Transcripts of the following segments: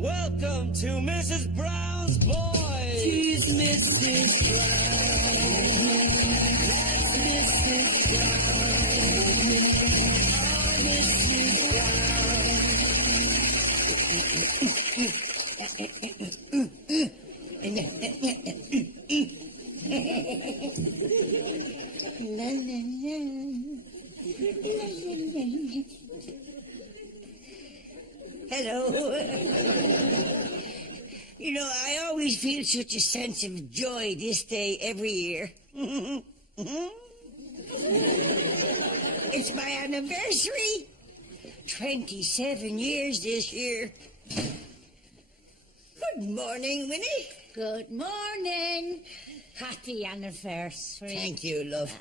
Welcome to Mrs. Brown's Boys. She's Mrs. Brown. That's Mrs. Brown. Oh, Mrs. Hello. You know, I always feel such a sense of joy this day every year. It's my anniversary. 27 years this year. Good morning, Winnie. Good morning. Happy anniversary. Thank you, love.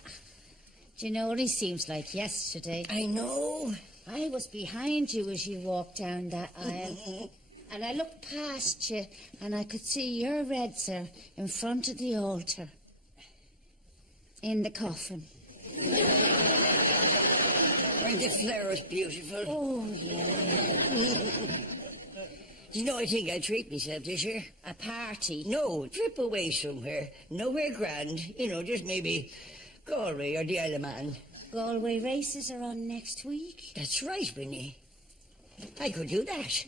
Do you know, it only seems like yesterday. I know. I was behind you as you walked down that aisle. And I looked past you and I could see your red, sir, in front of the altar. In the coffin. Weren't the flowers beautiful? Oh, yeah. You know, I think I'll treat myself this year. A party? No, trip away somewhere. Nowhere grand. You know, just maybe Galway or the Isle of Man. Galway races are on next week. That's right, Winnie. I could do that.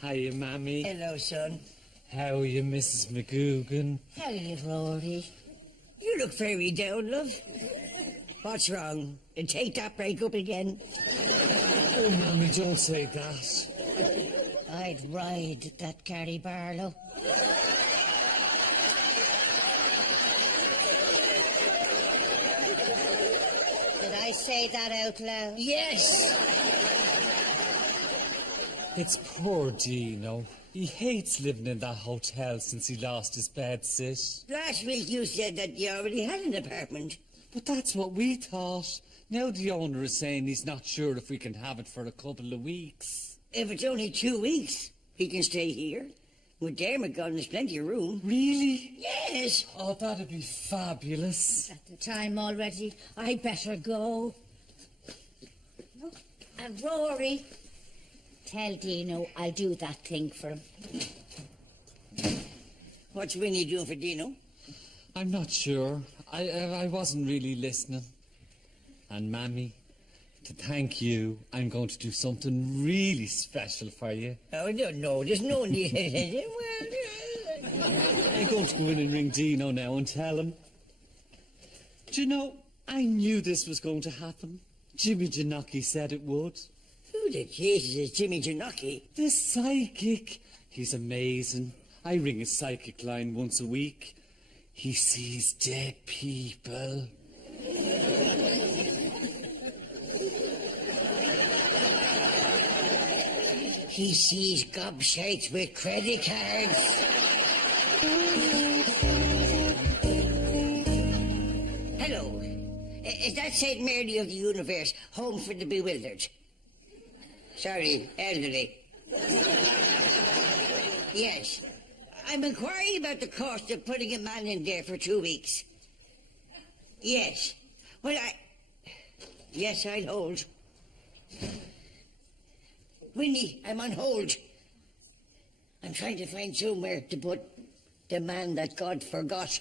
Hiya, Mammy. Hello, son. How are you, Mrs. McGugan? How are you, Rory? You look very down, love. What's wrong? And take that break up again? Oh, Mammy, don't say that. I'd ride that Gary Barlow. Did I say that out loud? Yes. It's poor Dino. He hates living in that hotel since he lost his bedsit. Last week you said that you already had an apartment. But that's what we thought. Now the owner is saying he's not sure if we can have it for a couple of weeks. If it's only 2 weeks, he can stay here. With Dermot gone, there's plenty of room. Really? Yes. Oh, that'd be fabulous. At the time already, I better go. And Rory, tell Dino I'll do that thing for him. What's Winnie doing for Dino? I'm not sure. I wasn't really listening. And Mammy, to thank you, I'm going to do something really special for you. Oh, no, there's no need. I'm going to go in and ring Dino now and tell him. Do you know, I knew this was going to happen. Jimmy Janocki said it would. Who the Jesus is Jimmy Janocki? The psychic. He's amazing. I ring his psychic line once a week. He sees dead people. He sees gobshites with credit cards. Hello. Is that St. Mary of the Universe, Home for the Bewildered? Sorry, elderly. Yes. I'm inquiring about the cost of putting a man in there for 2 weeks. Yes. Well, Yes, I'll hold. Winnie, I'm on hold. I'm trying to find somewhere to put the man that God forgot.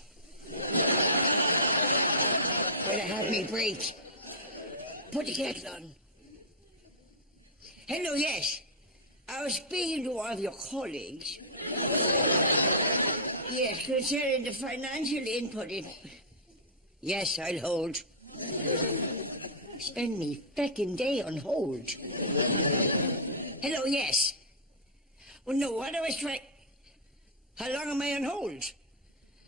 Where I have me break. Put the kettle on. Hello, yes. I was speaking to one of your colleagues. Yes, concerning the financial input in... Yes, I'll hold. Spend me feckin' day on hold. Hello, yes. Well, no, what I was trying... How long am I on hold?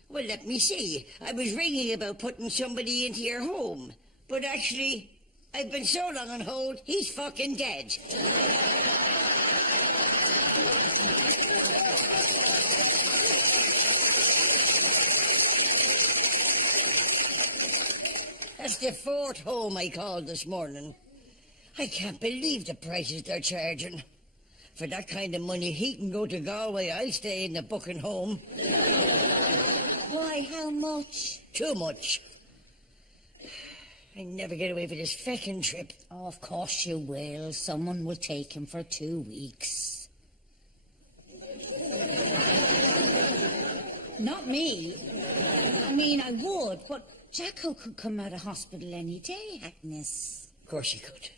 Well, let me see. I was ringing about putting somebody into your home. But actually, I've been so long on hold, he's fucking dead. That's the 4th home I called this morning. I can't believe the prices they're charging. For that kind of money, he can go to Galway. I'll stay in the booking home. Why, how much? Too much. I never get away for this feckin' trip. Oh, of course you will. Someone will take him for 2 weeks. Not me. I mean, I would, but Jacko could come out of hospital any day, Agnes. Of course you could.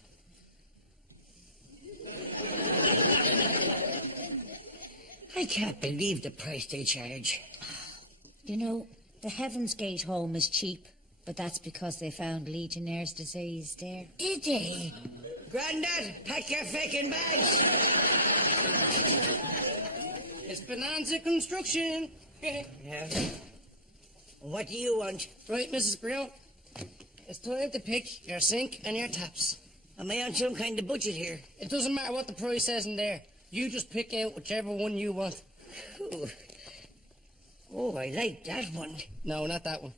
I can't believe the price they charge. You know, the Heaven's Gate home is cheap, but that's because they found Legionnaire's disease there. Did they? Grandad, pack your feckin' bags. It's Bonanza Construction. Yeah. What do you want? Right, Mrs. Brown. It's time to pick your sink and your taps. Am I on some kind of budget here? It doesn't matter what the price says in there. You just pick out whichever one you want. Ooh. Oh, I like that one. No, not that one.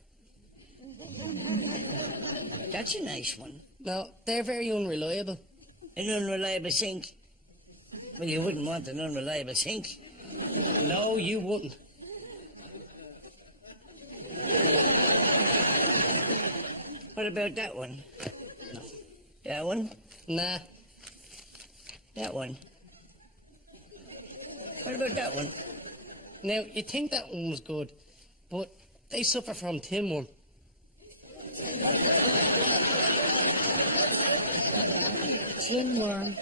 That's a nice one. No, they're very unreliable. An unreliable sink. Well, you wouldn't want an unreliable sink. No, you wouldn't. What about that one? No. That one? Nah. That one? What about that one? Now, you think that one was good, but they suffer from tinworm. Tinworm.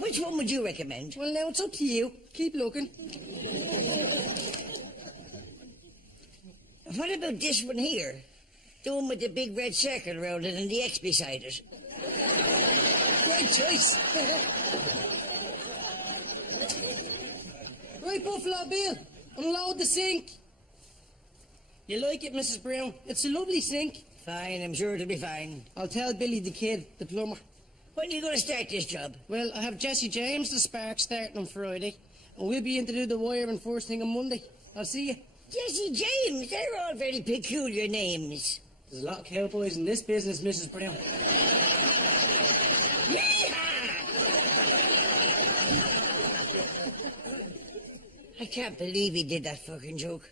Which one would you recommend? Well, now it's up to you. Keep looking. What about this one here? The one with the big red circle around it and the X beside it. Great choice. Right, Buffalo Bill. Unload the sink. You like it, Mrs. Brown? It's a lovely sink. Fine, I'm sure it'll be fine. I'll tell Billy the kid, the plumber. When are you going to start this job? Well, I have Jesse James, the spark, starting on Friday. And we'll be in to do the wiring first thing on Monday. I'll see you. Jesse James, they're all very peculiar names. There's a lot of cowboys in this business, Mrs. Brown. I can't believe he did that fucking joke.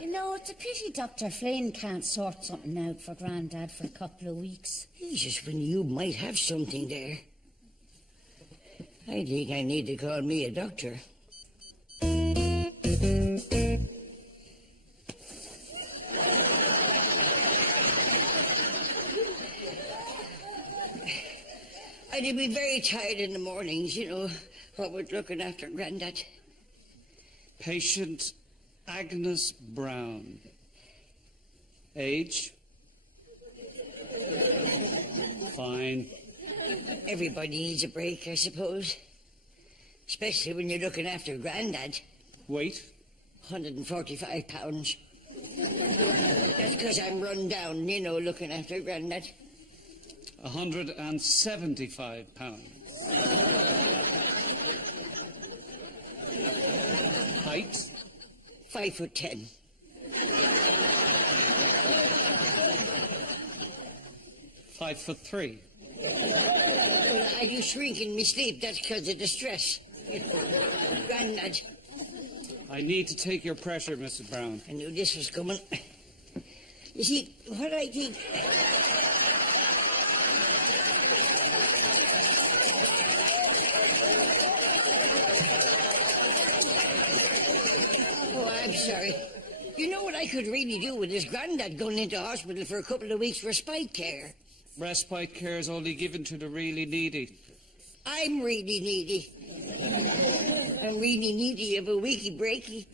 You know, it's a pity Dr. Flynn can't sort something out for Grandad for a couple of weeks. Jesus, when you might have something there. I think I need to call me a doctor. I'd be very tired in the mornings, you know, what with looking after Grandad. Patient Agnes Brown. Age? Fine. Everybody needs a break, I suppose. Especially when you're looking after Grandad. Weight? 145 pounds. That's because I'm run down, you know, looking after Grandad. 175 pounds. Height? 5'10". 5'3". Well, I do shrink in my sleep. That's because of the stress. Grandad, I need to take your pressure, Mrs. Brown. I knew this was coming. You see, what I think... Oh, I'm sorry. You know what I could really do with this Grandad going into hospital for a couple of weeks respite care? Respite care is only given to the really needy. I'm really needy. I'm really needy of a weeky breaky.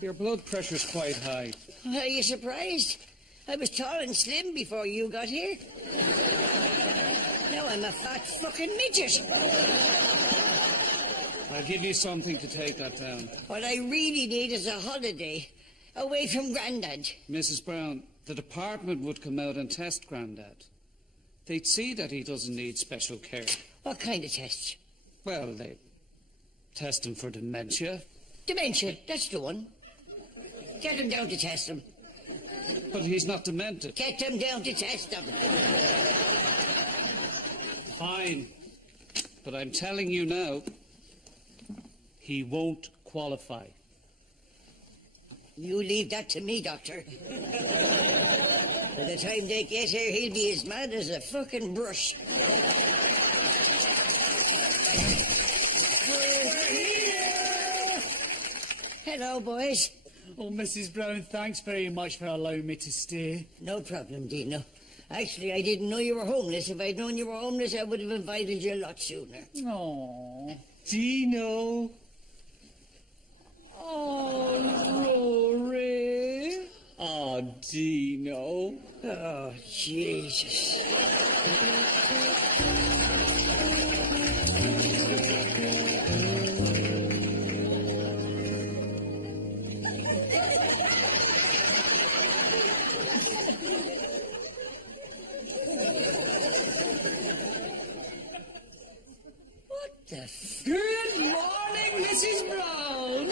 Your blood pressure's quite high. Are you surprised? I was tall and slim before you got here. Now I'm a fat fucking midget. I'll give you something to take that down. What I really need is a holiday away from Grandad. Mrs. Brown, the department would come out and test Grandad. They'd see that he doesn't need special care. What kind of tests? Well, they test him for dementia. Dementia, that's the one. Get him down to test him. But he's not demented. Get him down to test him. Fine. But I'm telling you now, he won't qualify. You leave that to me, Doctor. By the time they get here, he'll be as mad as a fucking brush. Hello, boys. Oh, Mrs. Brown, thanks very much for allowing me to stay. No problem, Dino. Actually, I didn't know you were homeless. If I'd known you were homeless, I would have invited you a lot sooner. Oh, Dino. oh, Rory. Oh, Dino. Oh, Jesus. Good morning, Mrs. Brown.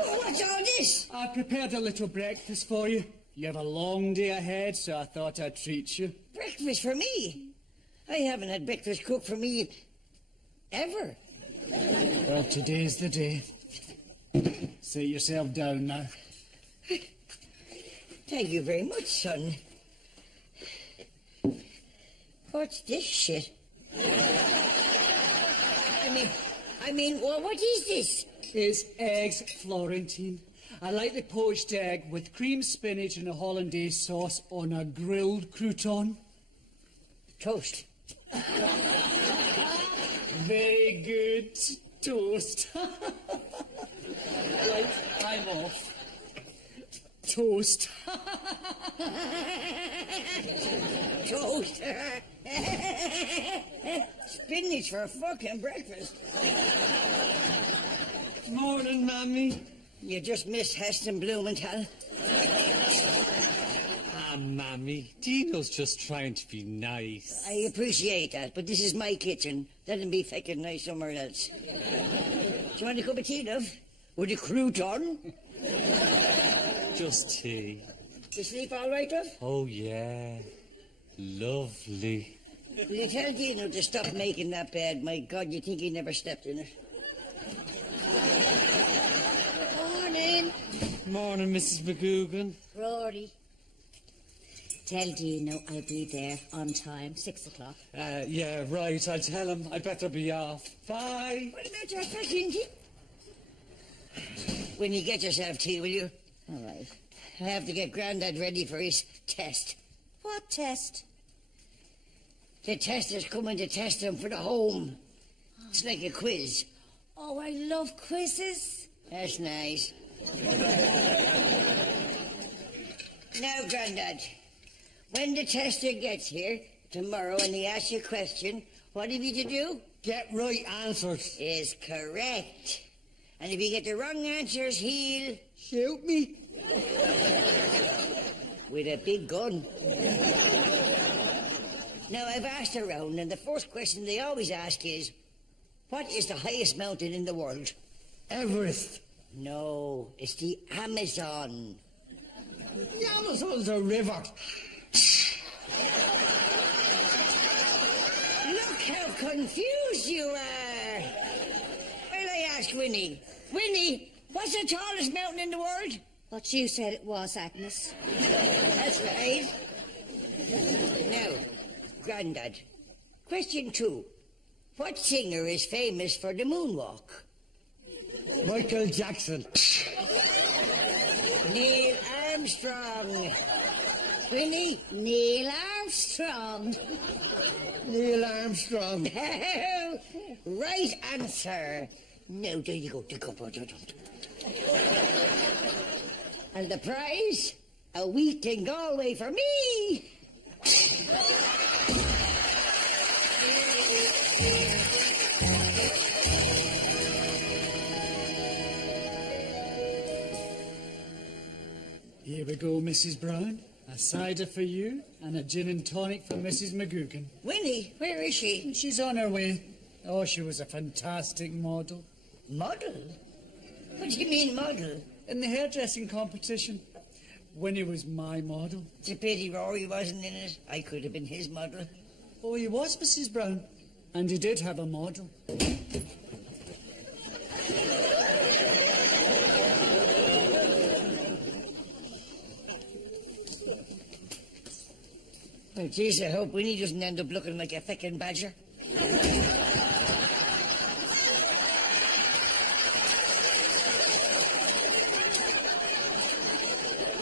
Oh, what's all this? I prepared a little breakfast for you. You have a long day ahead, so I thought I'd treat you. Breakfast for me? I haven't had breakfast cooked for me ever. Well, today's the day. Sit yourself down now. Thank you very much, son. What's this shit? I mean, well, what is this? It's eggs Florentine. I like the poached egg with cream spinach and a hollandaise sauce on a grilled crouton. Toast. Very good toast. Right, I'm off. Toast. Toast. Spinach for fucking breakfast. Morning, Mammy. You just missed Heston Blumenthal. Ah, Mammy. Dino's just trying to be nice. I appreciate that, but this is my kitchen. Let him be fucking nice somewhere else. Do you want a cup of tea, love? With a crouton? Just tea. You sleep all right, love? Oh, yeah. Lovely. Will you tell Dino to stop making that bed? My God, you think he never slept in it? Morning, Morning, Mrs. McGugan. Rory. Tell Dino I'll be there on time, 6 o'clock. Yeah, right. I'll tell him. I better be off. Bye. What about your fucking tea? When you get yourself tea, will you? All right. I have to get Grandad ready for his test. What test? The tester's coming to test him for the home. It's like a quiz. Oh, I love quizzes. That's nice. Now, Grandad, when the tester gets here tomorrow and he asks you a question, what have you to do? Get right answers. Is correct. And if you get the wrong answers, he'll Shoot me. with a big gun. Now, I've asked around, and the first question they always ask is, what is the highest mountain in the world? Everest. No, it's the Amazon. The Amazon's a river. Look how confused you are. Well, I asked Winnie. Winnie, what's the tallest mountain in the world? What you said it was, Agnes. That's right. Now, Grandad, question 2. What singer is famous for the moonwalk? Michael Jackson. Neil Armstrong. Winnie? Neil Armstrong. Neil Armstrong. Right answer. Now, there you go. And the prize? A week in Galway for me. Here we go, Mrs. Brown. A cider for you and a gin and tonic for Mrs. McGugan. Winnie, where is she? She's on her way. Oh, she was a fantastic model. Model? What do you mean, model? In the hairdressing competition, Winnie was my model. It's a pity Rory wasn't in it. I could have been his model. Oh, he was, Mrs. Brown. And he did have a model. Oh, jeez, I hope Winnie doesn't end up looking like a feckin' badger.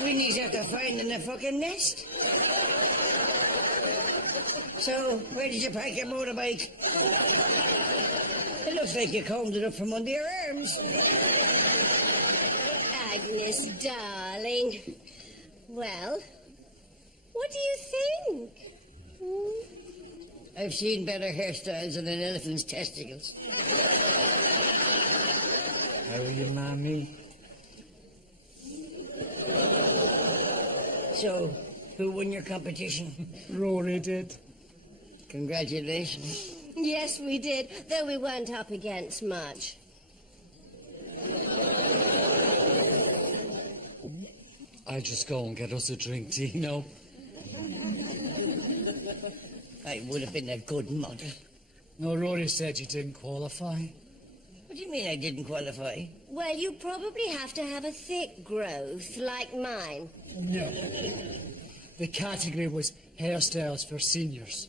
Winnie's after finding a fucking nest. So, where did you park your motorbike? It looks like you combed it up from under your arms. Agnes, darling. Well, what do you think? I've seen better hairstyles than an elephant's testicles. How are you, Mammy? So, who won your competition? Rory did. Congratulations. Yes, we did, though we weren't up against much. I'll just go and get us a drink, Dino. I would have been a good mother. No, Rory said you didn't qualify. What do you mean I didn't qualify? Well, you probably have to have a thick growth, like mine. No. The category was hairstyles for seniors.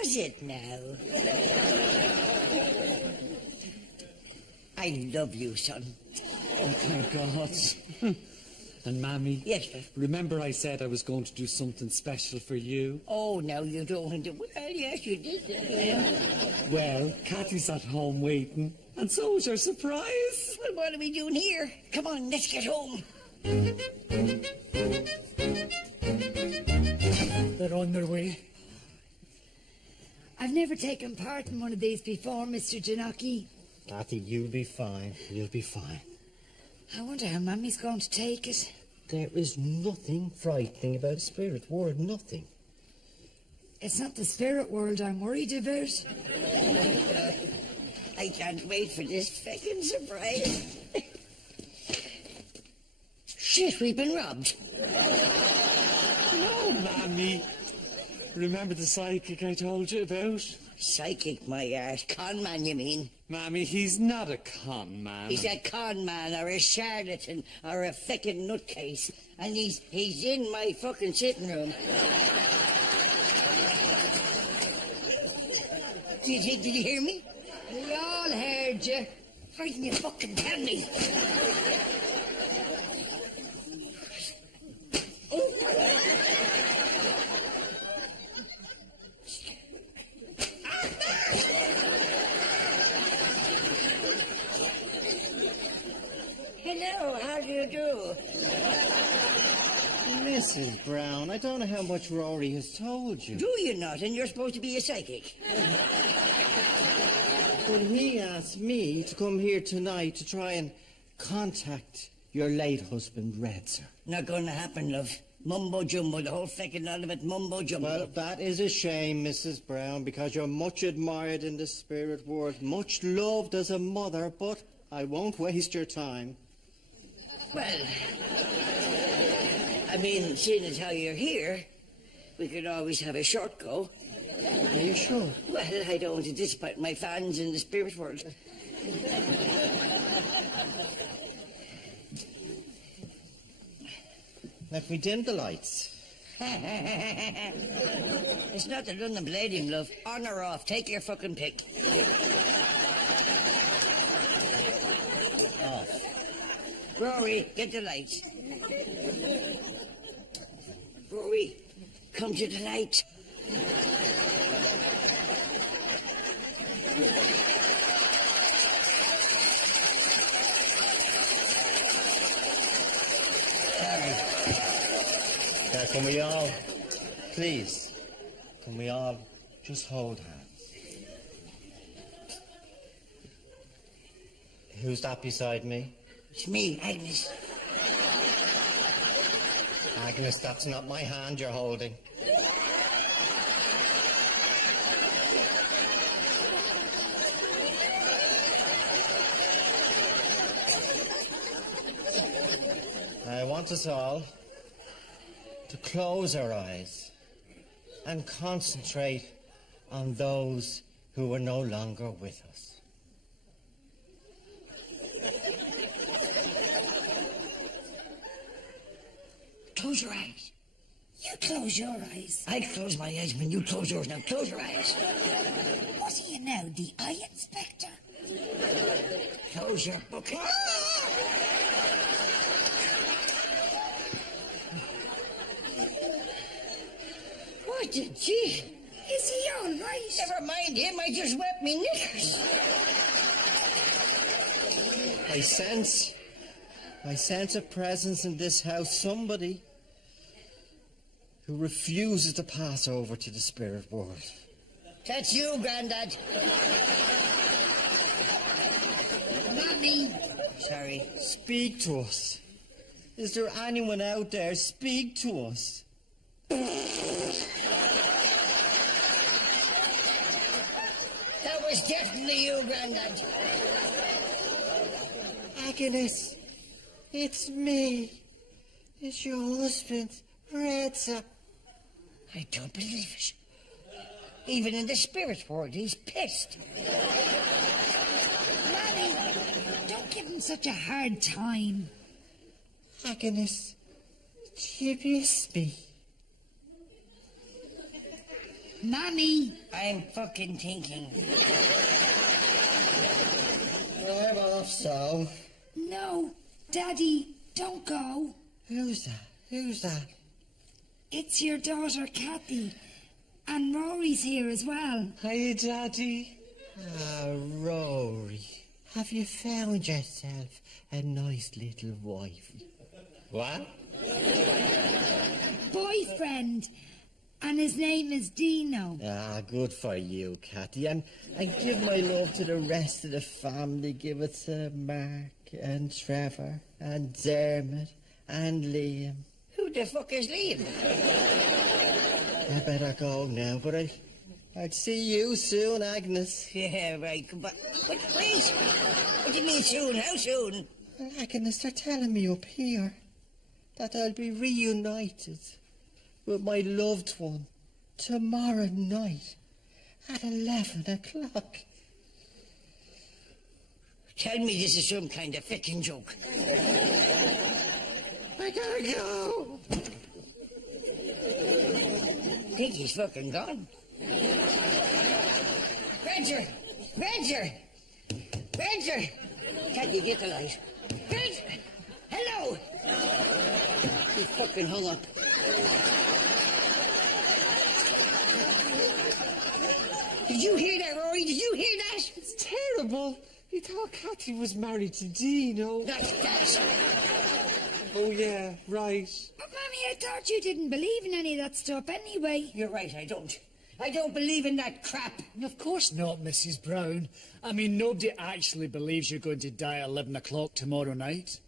Was it now? I love you, son. Oh, thank God. And Mammy? Yes, sir. Remember I said I was going to do something special for you? Oh, now you don't. Well, yes, you did. Well, Kathy's at home waiting, and so is your surprise. Well, what are we doing here? Come on, let's get home. They're on their way. I've never taken part in one of these before, Mr. Janocki. Kathy, you'll be fine. You'll be fine. I wonder how Mummy's going to take it. There is nothing frightening about a spirit world, nothing. It's not the spirit world I'm worried about. I can't wait for this feckin' surprise. Shit, we've been robbed. No, Mammy. Remember the psychic I told you about? Psychic, my ass. Con man, you mean? Mammy, he's not a con man. He's a con man or a charlatan or a feckin' nutcase. And he's in my fucking sitting room. Did you hear me? We all heard you. Why didn't you fucking tell me? Hello, how do you do? Mrs. Brown, I don't know how much Rory has told you. Do you not? And you're supposed to be a psychic. But he asked me to come here tonight to try and contact your late husband, Red, sir. Not gonna happen, love. Mumbo jumbo, the whole feckin' lot of it mumbo jumbo. Well, that is a shame, Mrs. Brown, because you're much admired in the spirit world, much loved as a mother, but I won't waste your time. Well, I mean, seeing as how you're here, we could always have a short go. Are you sure? Well, I don't want to disappoint my fans in the spirit world. Let me dim the lights. It's not the London blading, love. On or off, take your fucking pick. Off. Rory, get the lights. Rory, come to the light. Now, can we all, please, can we all just hold hands? Who's that beside me? It's me, Agnes. Agnes, that's not my hand you're holding. I want us all to close our eyes and concentrate on those who are no longer with us. Close your eyes. You close your eyes. I close my eyes when you close yours. Now close your eyes. What are you now, the eye inspector? Close your book. What the gee? Is he all right? Never mind him, I just wet me knickers. I sense a presence in this house, somebody who refuses to pass over to the spirit world. That's you, Grandad. Mammy! Sorry. Speak to us. Is there anyone out there? Speak to us. That was definitely you, Grandad. Agnes, it's me. It's your husband, Redza. I don't believe it. Even in the spirit world, he's pissed. Mammy! Don't give him such a hard time. Agnes, do you miss me? Mammy! I'm fucking thinking. Well, I'm off, so. No, Daddy, don't go. Who's that? Who's that? It's your daughter, Kathy. And Rory's here as well. Hi, Daddy. Ah, Rory. Have you found yourself a nice little wife? What? Boyfriend. And his name is Dino. Ah, good for you, Kathy. And give my love to the rest of the family. Give it to Mark and Trevor and Dermot and Liam. Who the fuck is Liam? I better go now, but I'd see you soon, Agnes. Yeah, right. But wait. What do you mean soon? How soon? Well, Agnes, they're telling me up here that I'll be reunited with my loved one tomorrow night at 11 o'clock. Tell me this is some kind of fucking joke. I gotta go. I think he's fucking gone. Roger! Roger! Roger! Can't you get the light? Roger! Hello! He fucking hung up. Did you hear that, Rory? Did you hear that? It's terrible. He thought Kathy was married to Dino. That's... Oh, yeah, right. But, Mammy, I thought you didn't believe in any of that stuff anyway. You're right, I don't. I don't believe in that crap. Of course not, Mrs. Brown. I mean, nobody actually believes you're going to die at 11 o'clock tomorrow night.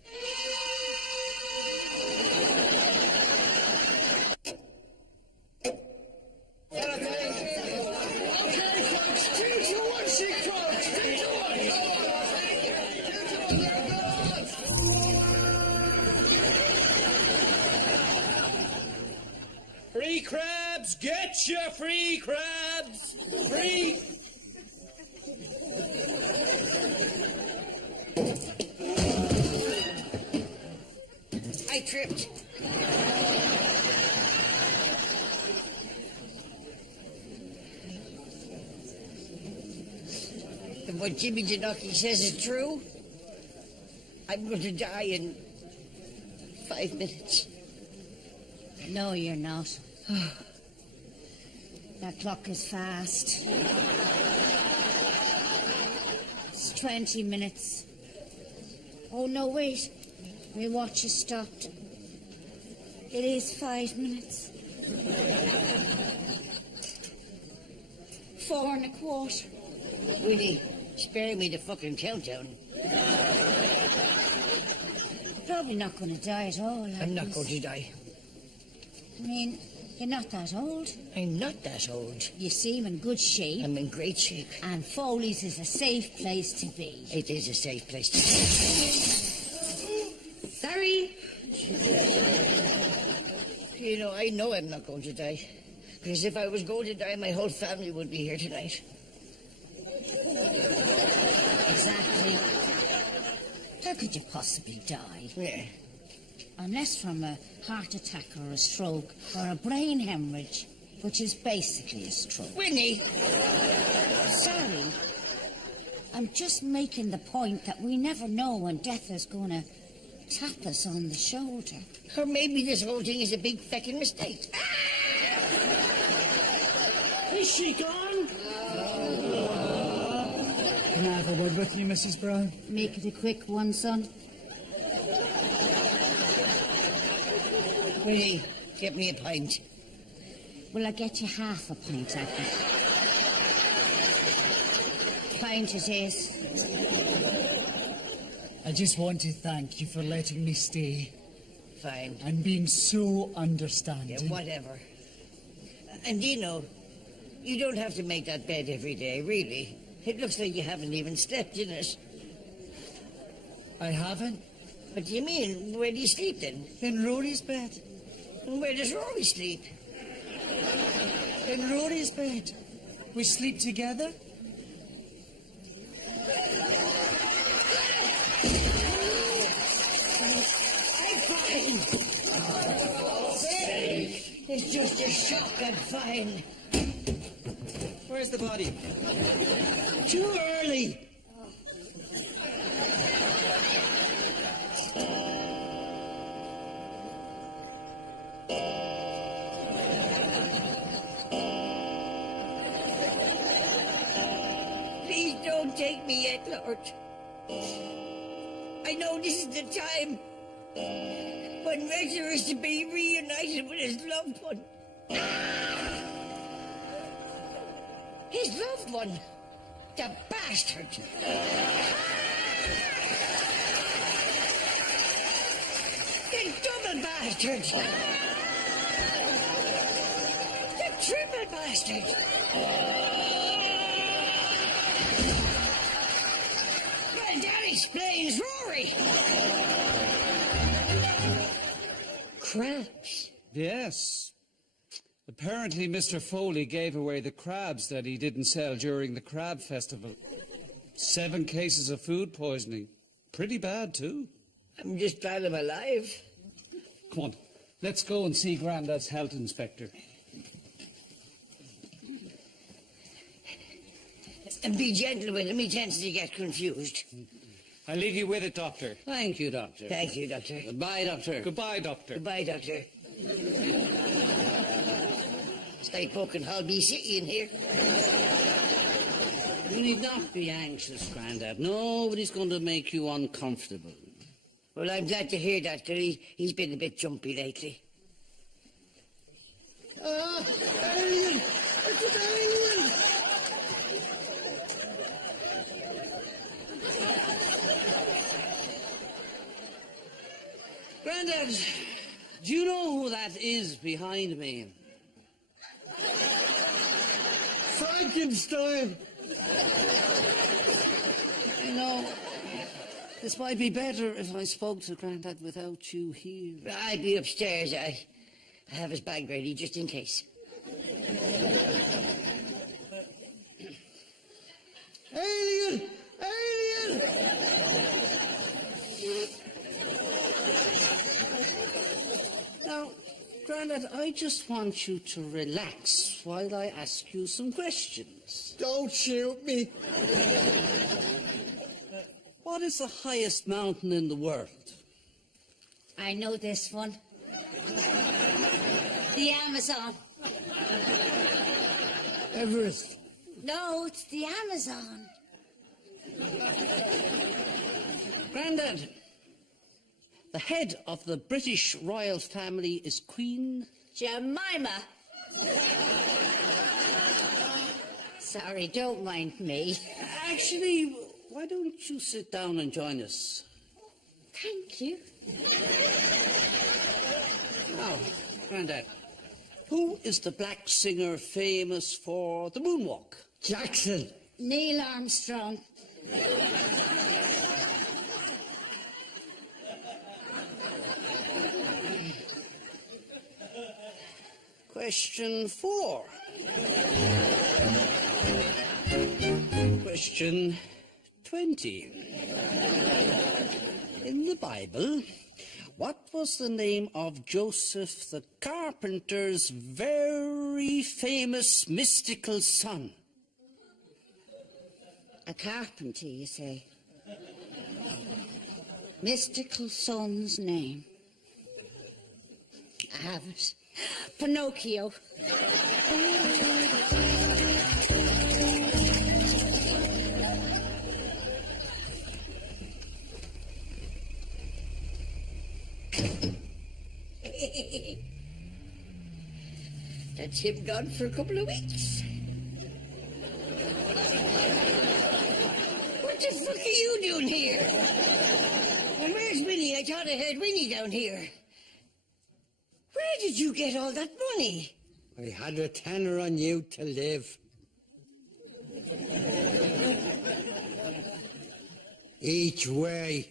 Free crabs! Get your free crabs! Free! I tripped. And what Jimmy Janocki says is true. I'm going to die in 5 minutes. No, you're not. That clock is fast. It's 20 minutes. Oh, no, wait. My watch has stopped. It is 5 minutes. 4 1/4. Willie, spare me the fucking countdown. Probably not going to die at all. I'm not going to die. I mean, you're not that old. I'm not that old. You seem in good shape. I'm in great shape. And Foley's is a safe place to be. It is a safe place to be. Sorry. You know, I know I'm not going to die. Because if I was going to die, my whole family would be here tonight. Exactly. How could you possibly die? Yeah. Unless from a heart attack or a stroke or a brain hemorrhage, which is basically a stroke. Winnie! Sorry. I'm just making the point that we never know when death is going to tap us on the shoulder. Or maybe this whole thing is a big feckin' mistake. Is she gone? Can I have a word with you, Mrs. Brown? Make it a quick one, son. Winnie, get me a pint. Will I get you half a pint, Agnes? Pint it is. I just want to thank you for letting me stay Fine. and being so understanding. Yeah, whatever. And Dino, you don't have to make that bed every day, really. It looks like you haven't even slept in it. I haven't. What do you mean? Where do you sleep then? In Rory's bed. And where does Rory sleep? In Rory's bed. We sleep together. Fine. It's just a shock, I'm fine. Where's the body? Too early. Please don't take me yet, Lord. I know this is the time when Rexer is to be reunited with his loved one. His loved one? The bastard! The double bastard! The triple bastard! Well, that explains Rory! Crabs? Yes. Apparently, Mr. Foley gave away the crabs that he didn't sell during the crab festival. 7 cases of food poisoning. Pretty bad, too. I'm just glad I'm alive. Come on, let's go and see Grandad's health inspector. And be gentle with him, he tends to get confused. I'll leave you with it, Doctor. Thank you, Doctor. Thank you, Doctor. Goodbye, Doctor. Goodbye, Doctor. Goodbye, Doctor. It's like poking Holby City in here. You need not be anxious, Grandad. Nobody's going to make you uncomfortable. Well, I'm glad to hear that, because he's been a bit jumpy lately. Alien! It's an alien! Grandad, do you know who that is behind me? Frankenstein! You know, this might be better if I spoke to Grandad without you here. I'd be upstairs. I have his bag ready, just in case. Alien! Alien! Now, Grandad, I just want you to relax while I ask you some questions. Don't shoot me! What is the highest mountain in the world? I know this one. The Amazon. Everest. No, it's the Amazon. Grandad, the head of the British royal family is Queen... Jemima. Sorry, don't mind me. Actually, why don't you sit down and join us? Thank you. Now, Grandad, who is the black singer famous for the moonwalk? Jackson. Neil Armstrong. Question 4. Question 20. In the Bible, what was the name of Joseph the carpenter's very famous mystical son? A carpenter, you say? Mystical son's name. I have it. Pinocchio. That's him gone for a couple of weeks. What the fuck are you doing here? And where's Winnie? I thought I heard Winnie down here. Where did you get all that money? I had a tenner on you to live. Each way.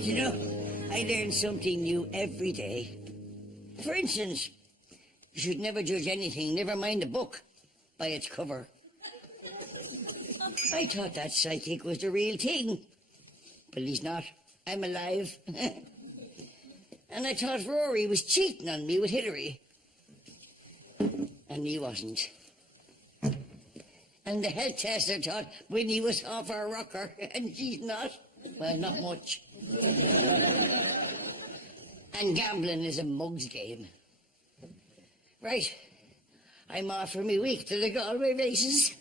You know, I learn something new every day. For instance, you should never judge anything, never mind a book, by its cover. I thought that psychic was the real thing. But he's not. I'm alive. And I thought Rory was cheating on me with Hillary. And he wasn't. And the health tester thought Winnie was off our rocker, and she's not. Well, not much. And gambling is a mug's game. Right. I'm off for me week to the Galway races.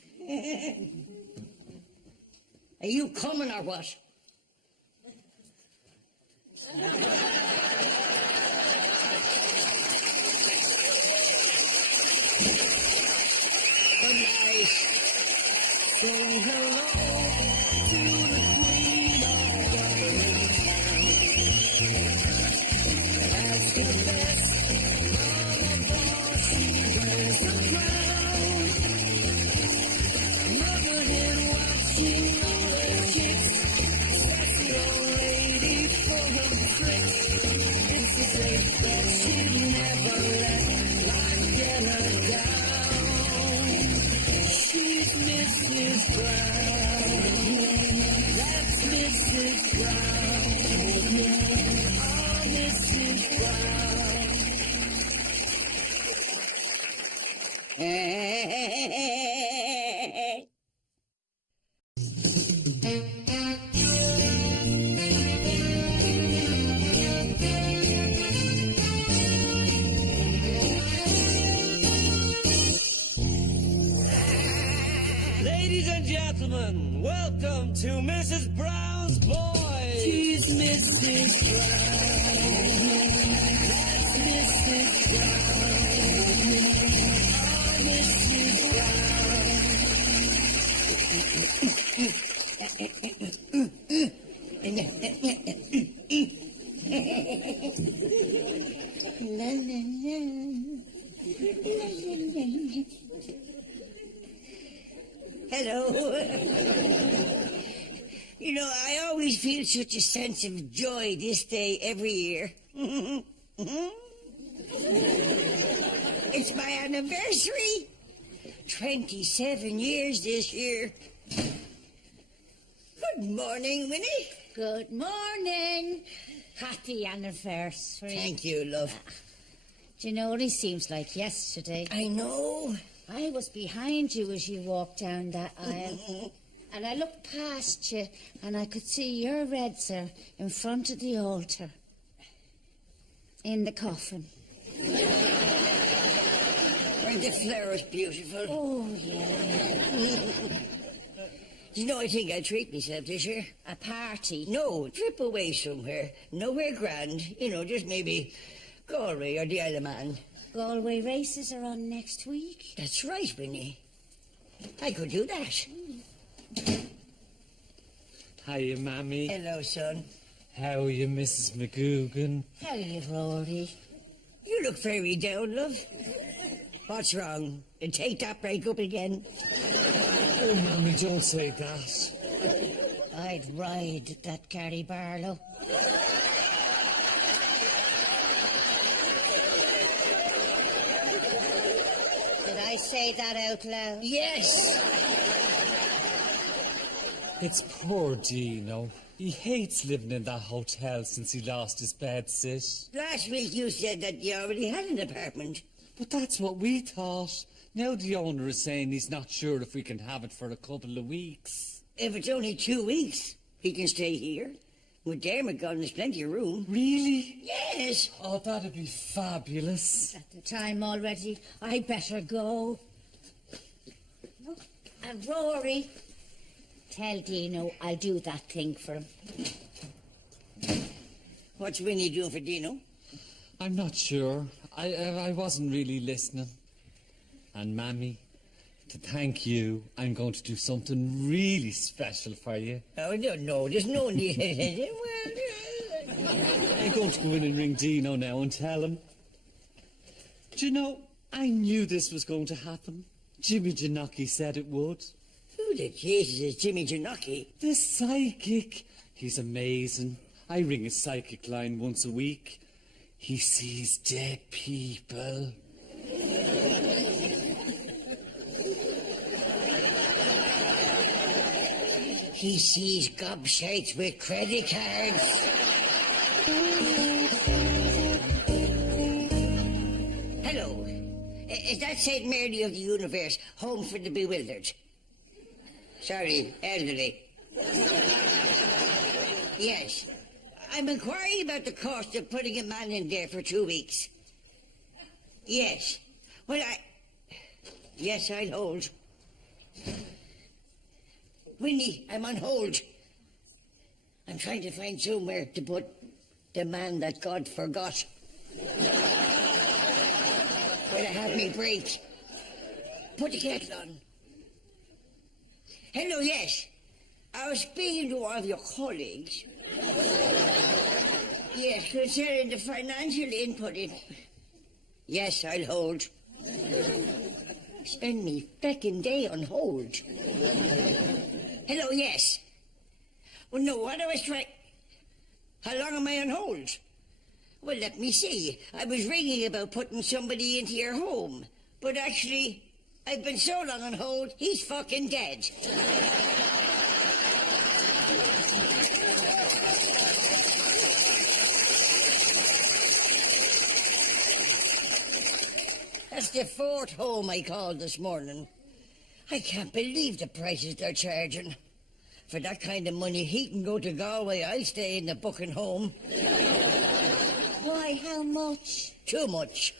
Are you coming or what? Good night. Say hello to the Queen of Galway. That's the best of all, she wears the crown. Younger than watching all the chicks. Sassy old lady full of tricks. It's a safe that she'd never let life get her down. She's Mrs. Brown. That's Mrs. Brown. Oh, Mrs. Brown. Ladies and gentlemen, welcome to Mrs. Brown's Boys. She's Mrs. Brown. That's Mrs. Brown. Oh, Mrs. Hello. You know, I always feel such a sense of joy this day every year. It's my anniversary. 27 years this year. Good morning, Winnie. Good morning. Happy anniversary. Thank you, love. Do you know, it seems like yesterday. I know. I was behind you as you walked down that aisle. And I looked past you and I could see your red, sir, in front of the altar. In the coffin. Weren't the flowers beautiful? Oh, yeah. You know, I think I'll treat myself this year. A party? No, trip away somewhere. Nowhere grand. You know, just maybe Galway or the Isle of Man. Galway races are on next week. That's right, Winnie. I could do that. Hiya, Mammy. Hello, son. How are you, Mrs. McGugan? How are you, Rory? You look very down, love. What's wrong? Take that break up again. Oh, Mammy, don't say that. I'd ride that Gary Barlow. Did I say that out loud? Yes. It's poor Dino. He hates living in that hotel since he lost his bed sit. Last week you said that you already had an apartment. But that's what we thought. Now the owner is saying he's not sure if we can have it for a couple of weeks. If it's only 2 weeks, he can stay here. With Dermot gone, there's plenty of room. Really? Yes. Oh, that'd be fabulous. At the time already, I better go. And Rory, tell Dino I'll do that thing for him. What's Winnie doing for Dino? I'm not sure. I wasn't really listening. And Mammy, to thank you, I'm going to do something really special for you. Oh, no, there's no need. I'm going to go in and ring Dino now and tell him. Do you know, I knew this was going to happen. Jimmy Janocki said it would. Who the Jesus is Jimmy Janocki? The psychic. He's amazing. I ring his psychic line once a week. He sees dead people. He sees gobshites with credit cards. Hello. Is that St. Mary of the Universe, Home for the Bewildered? Sorry, elderly. Yes. I'm inquiring about the cost of putting a man in there for 2 weeks. Yes. Well, Yes, I'll hold. Winnie, I'm on hold. I'm trying to find somewhere to put the man that God forgot. Where I have me break. Put the kettle on. Hello, yes. I was speaking to one of your colleagues. Yes, concerning the financial input in... Yes, I'll hold. Spend me feckin' day on hold. Hello, yes. Well, no, what I was trying... How long am I on hold? Well, let me see. I was ringing about putting somebody into your home. But actually, I've been so long on hold, he's fucking dead. That's the 4th home I called this morning. I can't believe the prices they're charging. For that kind of money, he can go to Galway. I'll stay in the booking home. Why, how much? Too much.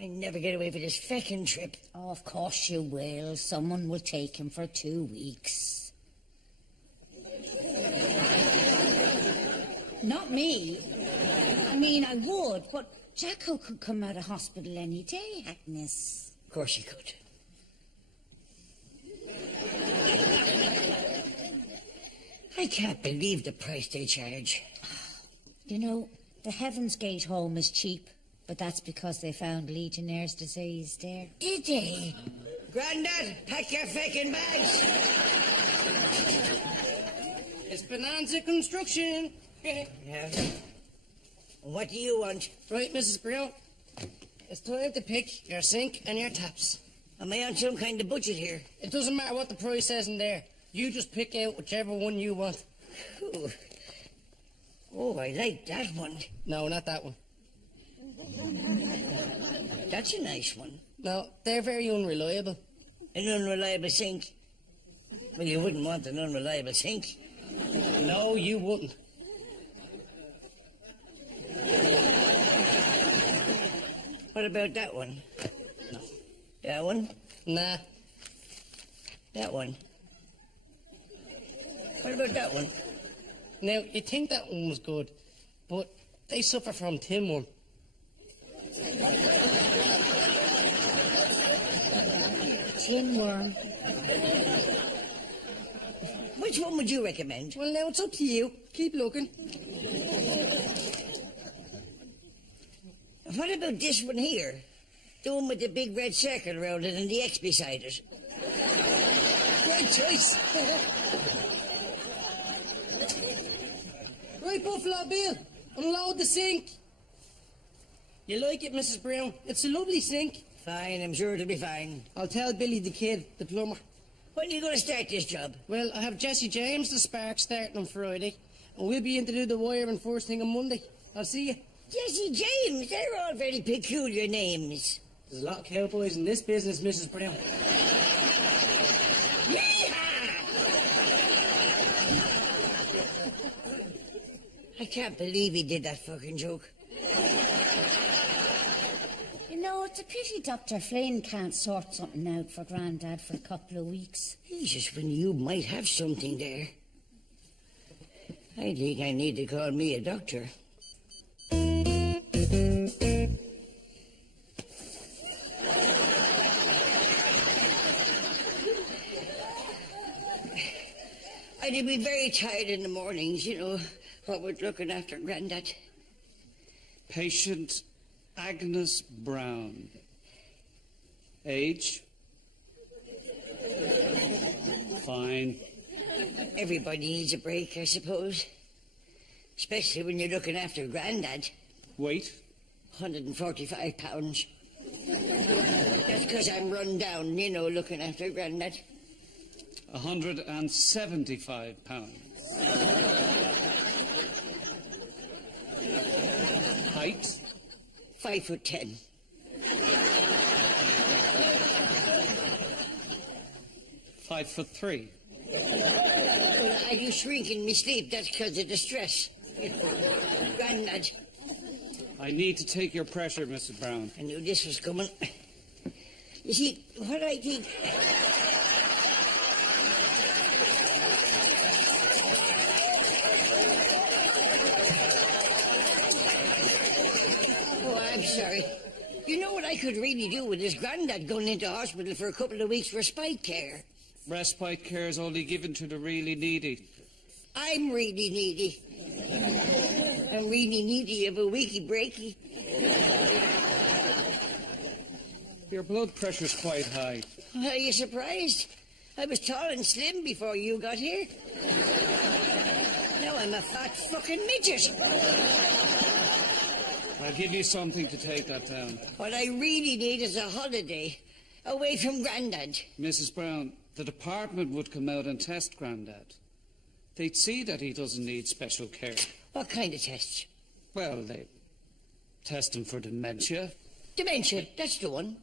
I never get away for this feckin' trip. Oh, of course you will. Someone will take him for 2 weeks. Not me. I mean, I would, but Jacko could come out of hospital any day, Agnes. Of course he could. I can't believe the price they charge. You know, the Heaven's Gate home is cheap, but that's because they found Legionnaire's disease there. Did they? Grandad, pack your feckin' bags. It's Bonanza Construction. Yeah. What do you want? Right, Mrs. Brown. It's time to pick your sink and your taps. Am I on some kind of budget here? It doesn't matter what the price says in there. You just pick out whichever one you want. Ooh. Oh, I like that one. No, not that one. That's a nice one. No, they're very unreliable. An unreliable sink? Well, you wouldn't want an unreliable sink. No, you wouldn't. What about that one? No. That one? Nah. That one? What about that one? Now, you'd think that one was good, but they suffer from tin worm. Tin worm. Which one would you recommend? Well, now it's up to you. Keep looking. What about this one here? The one with the big red circle around it and the X beside it. Great choice. Buffalo Bill, unload the sink. You like it, Mrs. Brown? It's a lovely sink. Fine, I'm sure it'll be fine. I'll tell Billy the kid, the plumber. When are you going to start this job? Well, I have Jesse James the Spark starting on Friday, and we'll be in to do the wiring first thing on Monday. I'll see you. Jesse James, they're all very peculiar names. There's a lot of cowboys in this business, Mrs. Brown. I can't believe he did that fucking joke. You know, it's a pity Dr. Flynn can't sort something out for Grandad for a couple of weeks. Jesus, when you might have something there. I think I need to call me a doctor. I'd be very tired in the mornings, you know, what with looking after Grandad. Patient Agnes Brown. Age? Fine. Everybody needs a break, I suppose. Especially when you're looking after Grandad. Weight? 145 pounds. That's because I'm run down, you know, looking after Grandad. 175 pounds. Height? 5'10". 5'3". I do shrink in my sleep. That's because of the stress. Grandad. I need to take your pressure, Mrs. Brown. I knew this was coming. You see, what I think... Oh, I'm sorry. You know what I could really do with this Grandad going into hospital for a couple of weeks respite care? Respite care is only given to the really needy. I'm really needy. I'm really needy of a weeky breaky. Your blood pressure's quite high. Are you surprised? I was tall and slim before you got here. Now I'm a fat fucking midget. I'll give you something to take that down. What I really need is a holiday away from Grandad. Mrs. Brown, the department would come out and test Grandad. They'd see that he doesn't need special care. What kind of tests? Well, they test him for dementia. Dementia, that's the one.